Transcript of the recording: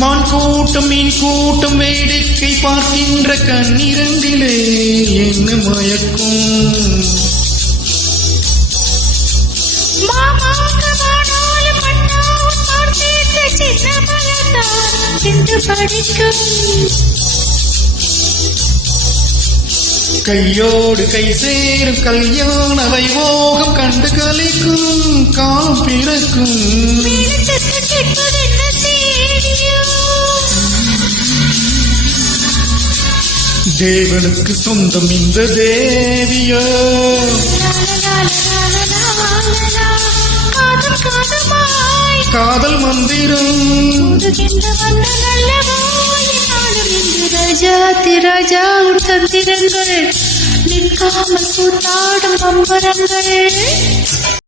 மான் கூட்டம் மீன் கூட்டம் வேடிக்கை பார்க்கின்ற கண்ணிரண்டிலே என்ன மயக்கும் கையோடு கை சேரும் கல்யாண வைபோகம் கண்டு கலைக்கும் காலம் பிறக்கும் தேவனுக்கு சொந்தம் இந்த தேவியோ காதல் மந்திரம் ராஜா உன் தந்திரங்கள் நிற்காமல் கூத்தாடும் பம்பரங்கள்